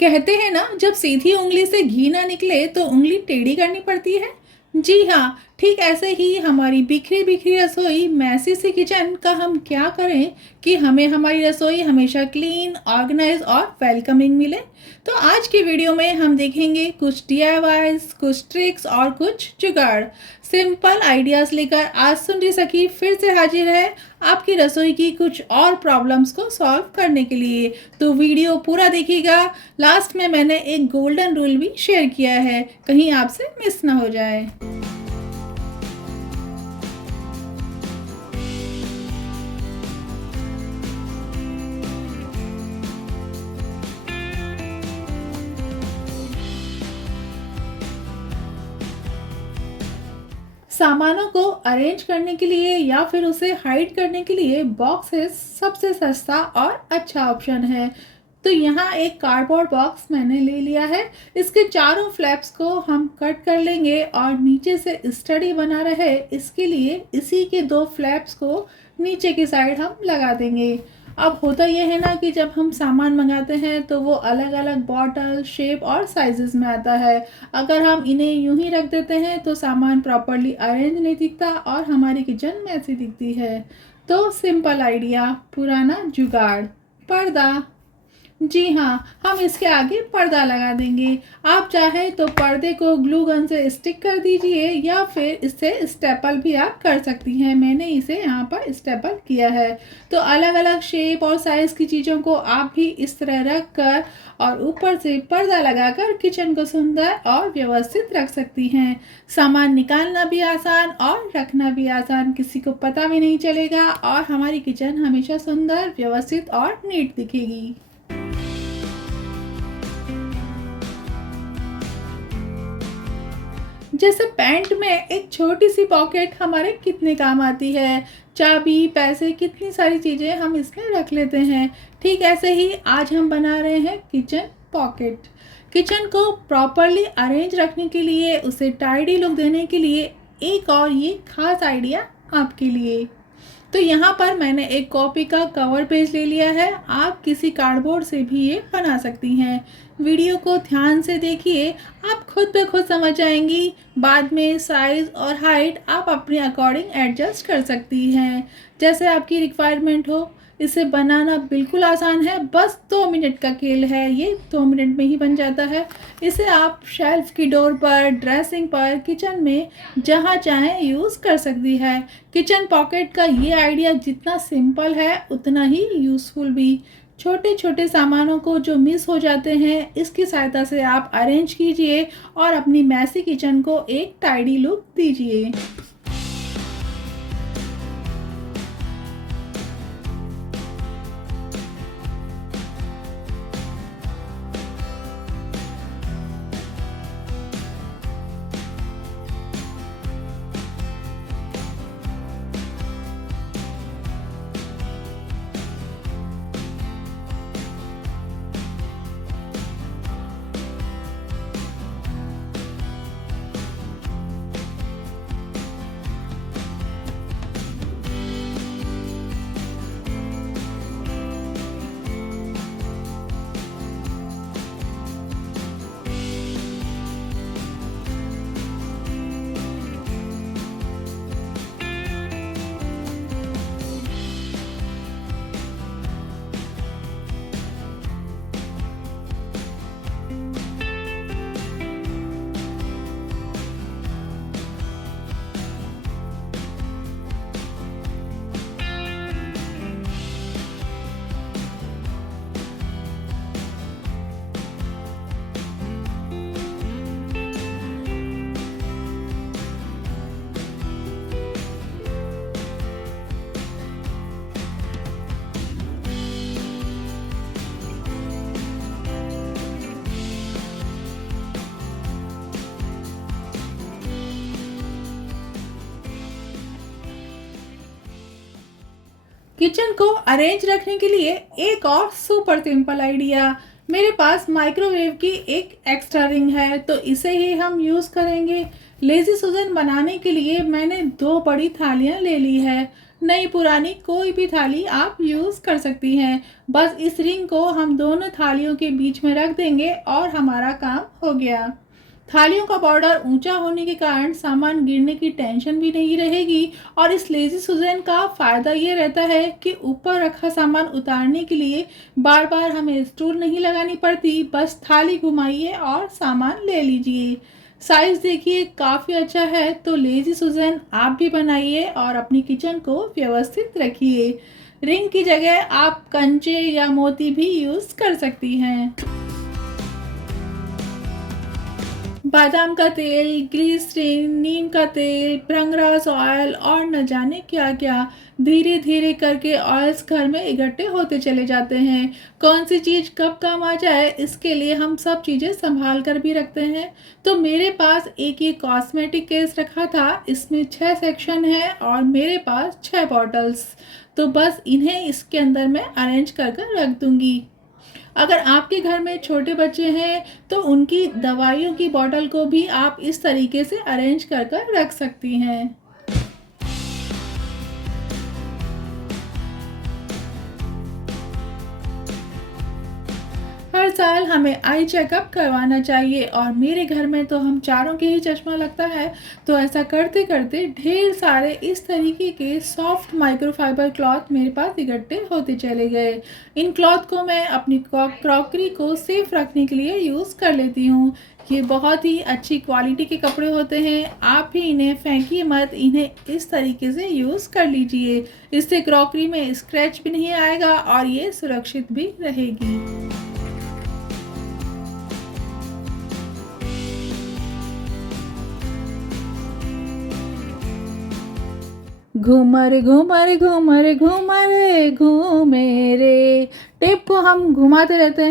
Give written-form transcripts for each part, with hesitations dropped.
कहते हैं ना, जब सीधी उंगली से घी ना निकले तो उंगली टेढ़ी करनी पड़ती है। जी हाँ, ठीक ऐसे ही हमारी बिखरी बिखरी रसोई, मैसी सी किचन का हम क्या करें कि हमें हमारी रसोई हमेशा क्लीन, ऑर्गेनाइज और वेलकमिंग मिले। तो आज की वीडियो में हम देखेंगे कुछ डीआईवाईज, कुछ ट्रिक्स और कुछ जुगाड़। सिंपल आइडियाज़ लेकर आज सुनरी सखी फिर से हाजिर है आपकी रसोई की कुछ और प्रॉब्लम्स को सॉल्व करने के लिए। तो वीडियो पूरा देखिएगा। लास्ट में मैंने एक गोल्डन रूल भी शेयर किया है, कहीं आपसे मिस ना हो जाए। सामानों को अरेंज करने के लिए या फिर उसे हाइड करने के लिए बॉक्सेस सबसे सस्ता और अच्छा ऑप्शन है। तो यहाँ एक कार्डबोर्ड बॉक्स मैंने ले लिया है। इसके चारों फ्लैप्स को हम कट कर लेंगे और नीचे से स्टडी बना रहे इसके लिए इसी के दो फ्लैप्स को नीचे की साइड हम लगा देंगे। अब होता यह है ना कि जब हम सामान मंगाते हैं तो वो अलग अलग बॉटल, शेप और साइजेस में आता है। अगर हम इन्हें यूं ही रख देते हैं तो सामान प्रॉपरली अरेंज नहीं दिखता और हमारी किचन मैसी दिखती है। तो सिंपल आइडिया, पुराना जुगाड़, पर्दा। जी हाँ, हम इसके आगे पर्दा लगा देंगे। आप चाहे तो पर्दे को ग्लू गन से स्टिक कर दीजिए या फिर इससे स्टेपल भी आप कर सकती हैं। मैंने इसे यहाँ पर स्टेपल किया है। तो अलग अलग शेप और साइज़ की चीज़ों को आप भी इस तरह रख कर और ऊपर से पर्दा लगाकर किचन को सुंदर और व्यवस्थित रख सकती हैं। सामान निकालना भी आसान और रखना भी आसान, किसी को पता भी नहीं चलेगा और हमारी किचन हमेशा सुंदर, व्यवस्थित और नीट दिखेगी। जैसे पैंट में एक छोटी सी पॉकेट हमारे कितने काम आती है। चाबी, पैसे, कितनी सारी चीज़ें हम इसमें रख लेते हैं। ठीक ऐसे ही आज हम बना रहे हैं किचन पॉकेट। किचन को प्रॉपरली अरेंज रखने के लिए, उसे टाइडी लुक देने के लिए एक और ये खास आइडिया आपके लिए। तो यहाँ पर मैंने एक कॉपी का कवर पेज ले लिया है। आप किसी कार्डबोर्ड से भी ये बना सकती हैं। वीडियो को ध्यान से देखिए, आप खुद पे खुद समझ जाएंगी। बाद में साइज़ और हाइट आप अपने अकॉर्डिंग एडजस्ट कर सकती हैं, जैसे आपकी रिक्वायरमेंट हो। इसे बनाना बिल्कुल आसान है, बस 2 मिनट का खेल है। ये 2 मिनट में ही बन जाता है। इसे आप शेल्फ की डोर पर, ड्रेसिंग पर, किचन में जहाँ चाहें यूज़ कर सकती है। किचन पॉकेट का ये आइडिया जितना सिंपल है उतना ही यूज़फुल भी। छोटे छोटे सामानों को जो मिस हो जाते हैं, इसकी सहायता से आप अरेंज कीजिए और अपनी मैसी किचन को एक टाइडी लुक दीजिए। किचन को अरेंज रखने के लिए एक और सुपर सिंपल आइडिया। मेरे पास माइक्रोवेव की एक एक्स्ट्रा रिंग है, तो इसे ही हम यूज़ करेंगे। लेज़ी सुजन बनाने के लिए मैंने 2 बड़ी थालियाँ ले ली है। नई पुरानी कोई भी थाली आप यूज़ कर सकती हैं। बस इस रिंग को हम दोनों थालियों के बीच में रख देंगे और हमारा काम हो गया। थालियों का बॉर्डर ऊंचा होने के कारण सामान गिरने की टेंशन भी नहीं रहेगी और इस लेज़ी सुज़ैन का फ़ायदा ये रहता है कि ऊपर रखा सामान उतारने के लिए बार बार हमें स्टूल नहीं लगानी पड़ती, बस थाली घुमाइए और सामान ले लीजिए। साइज़ देखिए काफ़ी अच्छा है, तो लेज़ी सुज़ैन आप भी बनाइए और अपनी किचन को व्यवस्थित रखिए। रिंग की जगह आप कंचे या मोती भी यूज़ कर सकती हैं। बादाम का तेल, ग्लिसरीन, नीम का तेल, भृंगराज ऑयल और न जाने क्या क्या धीरे धीरे करके ऑयल्स घर में इकट्ठे होते चले जाते हैं। कौन सी चीज़ कब काम आ जाए इसके लिए हम सब चीज़ें संभाल कर भी रखते हैं। तो मेरे पास एक ये कॉस्मेटिक केस रखा था, इसमें 6 सेक्शन है और मेरे पास 6 बॉटल्स। तो बस इन्हें इसके अंदर मैं अरेंज कर कर रख दूंगी। अगर आपके घर में छोटे बच्चे हैं तो उनकी दवाइयों की बॉटल को भी आप इस तरीके से अरेंज कर कर रख सकती हैं। हर साल हमें आई चेकअप करवाना चाहिए और मेरे घर में तो हम चारों के ही चश्मा लगता है। तो ऐसा करते करते ढेर सारे इस तरीके के सॉफ्ट माइक्रोफाइबर क्लॉथ मेरे पास इकट्ठे होते चले गए। इन क्लॉथ को मैं अपनी क्रॉकरी को सेफ रखने के लिए यूज़ कर लेती हूँ। ये बहुत ही अच्छी क्वालिटी के कपड़े होते हैं, आप भी इन्हें फेंकिए मत, इन्हें इस तरीके से यूज़ कर लीजिए। इससे क्रॉकरी में स्क्रैच भी नहीं आएगा और ये सुरक्षित भी रहेगी। घूमर घूमर घूमर घूमर घूमे रे। टेप को हम घुमाते रहते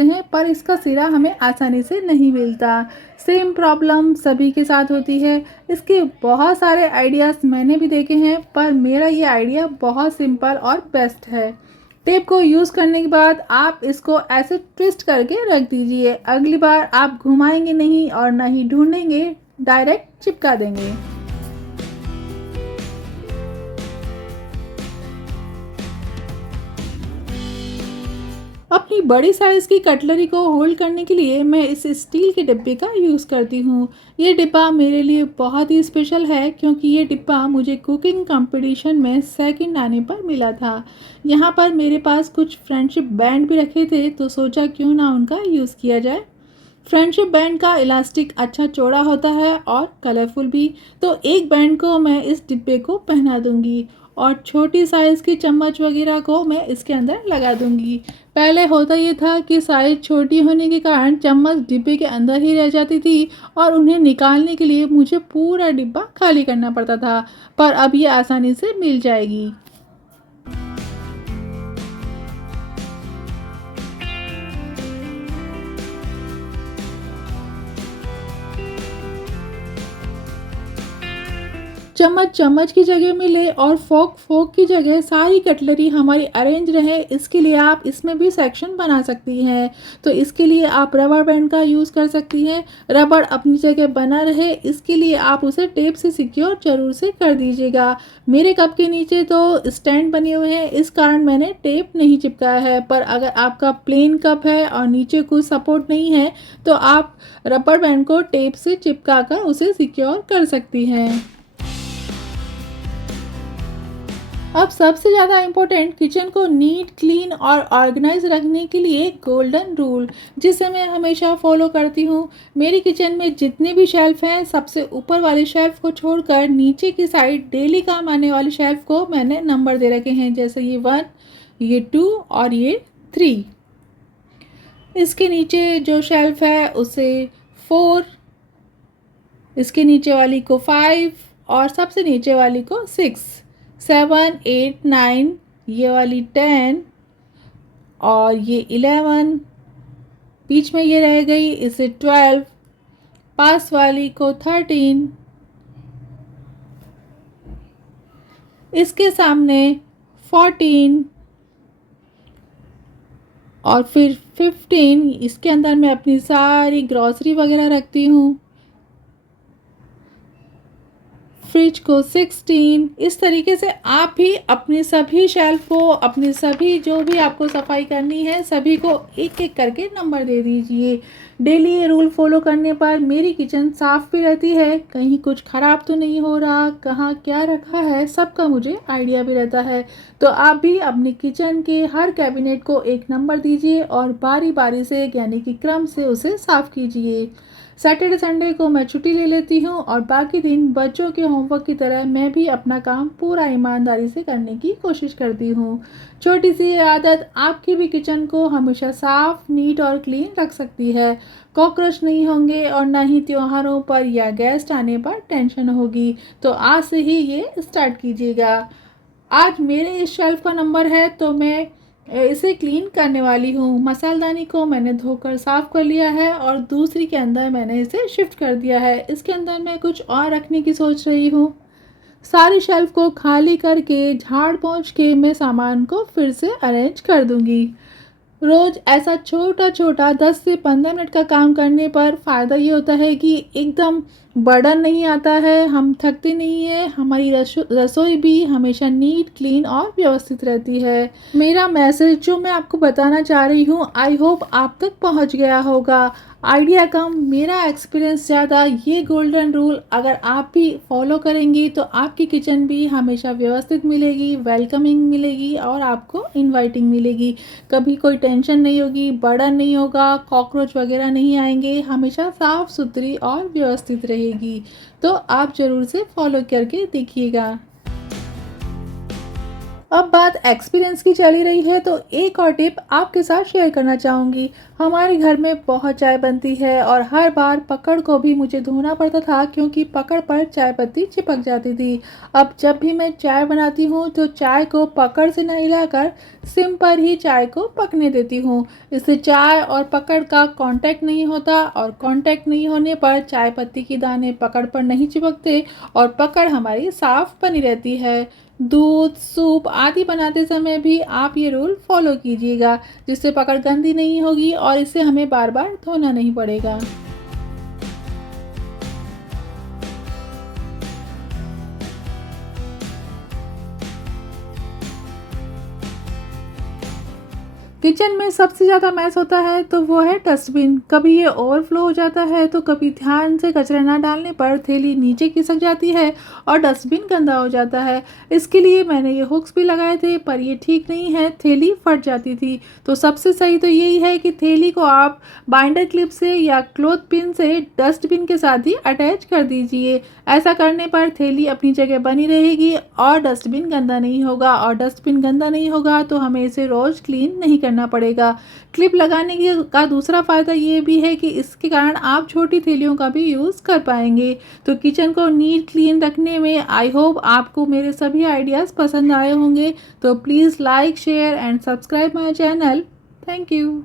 हैं पर इसका सिरा हमें आसानी से नहीं मिलता। सेम प्रॉब्लम सभी के साथ होती है। इसके बहुत सारे आइडियाज़ मैंने भी देखे हैं पर मेरा ये आइडिया बहुत सिंपल और बेस्ट है। टेप को यूज़ करने के बाद आप इसको ऐसे ट्विस्ट करके रख दीजिए। अगली बार आप घुमाएंगे नहीं और ना ही ढूंढेंगे, डायरेक्ट चिपका देंगे। अपनी बड़ी साइज़ की कटलरी को होल्ड करने के लिए मैं इस स्टील के डिब्बे का यूज़ करती हूँ। ये डिब्बा मेरे लिए बहुत ही स्पेशल है क्योंकि ये डिब्बा मुझे कुकिंग कंपटीशन में सेकंड आने पर मिला था। यहाँ पर मेरे पास कुछ फ्रेंडशिप बैंड भी रखे थे तो सोचा क्यों ना उनका यूज़ किया जाए। फ्रेंडशिप बैंड का इलास्टिक अच्छा चौड़ा होता है और कलरफुल भी। तो एक बैंड को मैं इस डिब्बे को पहना दूंगी और छोटी साइज़ की चम्मच वगैरह को मैं इसके अंदर लगा दूंगी। पहले होता ये था कि साइज़ छोटी होने के कारण चम्मच डिब्बे के अंदर ही रह जाती थी और उन्हें निकालने के लिए मुझे पूरा डिब्बा खाली करना पड़ता था, पर अब ये आसानी से मिल जाएगी। चम्मच चम्मच की जगह मिले और फोक फोक की जगह सारी कटलरी हमारी अरेंज रहे, इसके लिए आप इसमें भी सेक्शन बना सकती हैं। तो इसके लिए आप रबर बैंड का यूज़ कर सकती हैं। रबड़ अपनी जगह बना रहे इसके लिए आप उसे टेप से सिक्योर जरूर से कर दीजिएगा। मेरे कप के नीचे तो स्टैंड बने हुए हैं, इस कारण मैंने टेप नहीं चिपकाया है, पर अगर आपका प्लेन कप है और नीचे कोई सपोर्ट नहीं है तो आप रबर बैंड को टेप से चिपका कर उसे सिक्योर कर सकती हैं। अब सबसे ज़्यादा इम्पोर्टेंट किचन को नीट क्लीन और ऑर्गेनाइज रखने के लिए गोल्डन रूल, जिसे मैं हमेशा फॉलो करती हूँ। मेरी किचन में जितने भी शेल्फ हैं सबसे ऊपर वाले शेल्फ को छोड़कर नीचे की साइड डेली काम आने वाले शेल्फ को मैंने नंबर दे रखे हैं, जैसे ये 1, ये 2 और ये 3। इसके नीचे जो शेल्फ है उसे 4, इसके नीचे वाली को 5 और सबसे नीचे वाली को 6, 7, 8, 9, ये वाली 10 और ये 11, बीच में ये रह गई इसे 12, पास वाली को 13, इसके सामने 14 और फिर 15। इसके अंदर मैं अपनी सारी ग्रॉसरी वगैरह रखती हूँ। फ्रिज को 16। इस तरीके से आप भी अपनी सभी शेल्फ को, अपनी सभी जो भी आपको सफाई करनी है, सभी को एक एक करके नंबर दे दीजिए। डेली ये रूल फॉलो करने पर मेरी किचन साफ भी रहती है, कहीं कुछ ख़राब तो नहीं हो रहा, कहाँ क्या रखा है, सबका मुझे आइडिया भी रहता है। तो आप भी अपनी किचन के हर कैबिनेट को एक नंबर दीजिए और बारी बारी से यानी कि क्रम से उसे साफ़ कीजिए। सैटरडे संडे को मैं छुट्टी ले लेती हूँ और बाकी दिन बच्चों के होमवर्क की तरह मैं भी अपना काम पूरा ईमानदारी से करने की कोशिश करती हूँ। छोटी सी ये आदत आपकी भी किचन को हमेशा साफ, नीट और क्लीन रख सकती है। कॉकरोच नहीं होंगे और ना ही त्योहारों पर या गेस्ट आने पर टेंशन होगी। तो आज से ही ये स्टार्ट कीजिएगा। आज मेरे इस शेल्फ का नंबर है तो मैं इसे क्लीन करने वाली हूँ। मसालदानी को मैंने धोकर साफ़ कर लिया है और दूसरी के अंदर मैंने इसे शिफ्ट कर दिया है। इसके अंदर मैं कुछ और रखने की सोच रही हूँ। सारी शेल्फ को खाली करके झाड़ पोंछ के मैं सामान को फिर से अरेंज कर दूँगी। रोज़ ऐसा छोटा-छोटा 10 से 15 मिनट का काम करने पर फ़ायदा ये होता है कि एकदम बर्डन नहीं आता है, हम थकते नहीं हैं, हमारी रसोई भी हमेशा नीट, क्लीन और व्यवस्थित रहती है। मेरा मैसेज जो मैं आपको बताना चाह रही हूँ, आई होप आप तक पहुँच गया होगा। आइडिया कम, मेरा एक्सपीरियंस ज़्यादा। ये गोल्डन रूल अगर आप भी फॉलो करेंगी तो आपकी किचन भी हमेशा व्यवस्थित मिलेगी, वेलकमिंग मिलेगी और आपको इनवाइटिंग मिलेगी। कभी कोई टेंशन नहीं होगी, बर्डन नहीं होगा, कॉकरोच वगैरह नहीं आएंगे, हमेशा साफ़ सुथरी और व्यवस्थित रहेगी। तो आप ज़रूर से फॉलो करके देखिएगा। अब बात एक्सपीरियंस की चली रही है तो एक और टिप आपके साथ शेयर करना चाहूँगी। हमारे घर में बहुत चाय बनती है और हर बार पकड़ को भी मुझे धोना पड़ता था क्योंकि पकड़ पर चाय पत्ती चिपक जाती थी। अब जब भी मैं चाय बनाती हूँ तो चाय को पकड़ से न हिलाकर सिम पर ही चाय को पकने देती हूँ। इससे चाय और पकड़ का कांटेक्ट नहीं होता और कांटेक्ट नहीं होने पर चाय पत्ती के दाने पकड़ पर नहीं चिपकते और पकड़ हमारी साफ़ बनी रहती है। दूध, सूप आदि बनाते समय भी आप ये रूल फॉलो कीजिएगा, जिससे पकड़ गंदी नहीं होगी और इसे हमें बार बार धोना नहीं पड़ेगा। किचन में सबसे ज़्यादा मैस होता है तो वो है डस्टबिन। कभी ये ओवरफ्लो हो जाता है तो कभी ध्यान से कचरा ना डालने पर थैली नीचे खिसक जाती है और डस्टबिन गंदा हो जाता है। इसके लिए मैंने ये हुक्स भी लगाए थे पर ये ठीक नहीं है, थैली फट जाती थी। तो सबसे सही तो यही है कि थैली को आप बाइंडर क्लिप से या क्लॉथ पिन से डस्टबिन के साथ ही अटैच कर दीजिए। ऐसा करने पर थैली अपनी जगह बनी रहेगी और डस्टबिन गंदा नहीं होगा, और डस्टबिन गंदा नहीं होगा तो हमें इसे रोज़ क्लीन नहीं करना पड़ेगा। क्लिप लगाने का दूसरा फ़ायदा ये भी है कि इसके कारण आप छोटी थैलियों का भी यूज़ कर पाएंगे। तो किचन को नीट क्लीन रखने में आई होप आपको मेरे सभी आइडियाज़ पसंद आए होंगे। तो please like, share and subscribe my channel. Thank you.